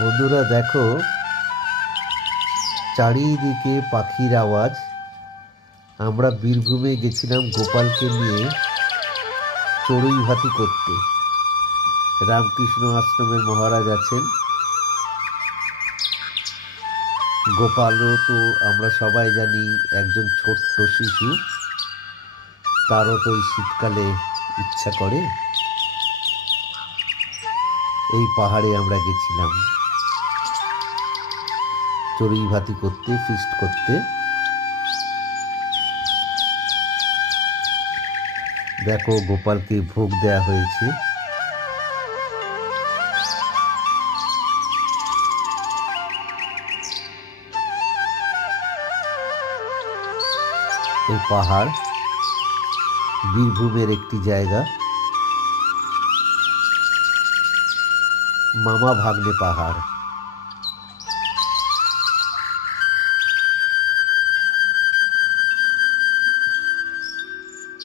বন্ধুরা দেখো, চারিদিকে পাখির আওয়াজ। আমরা বীরভূমে গেছিলাম গোপালকে নিয়ে চড়ুইভাতি করতে। রামকৃষ্ণ আশ্রমের মহারাজ আছেন। গোপালও তো আমরা সবাই জানি একজন ছোট্ট শিশু, তারও তো এই শীতকালে ইচ্ছা করে। এই পাহাড়ে আমরা গেছিলাম চড়ুইভাতি করতে, ফিস্ট করতে। দেখো, গোপালকে ভোগ দেয়া হয়েছে। এই পাহাড় বীরভূমের একটি জায়গা, মামা ভাগ্নে পাহাড়।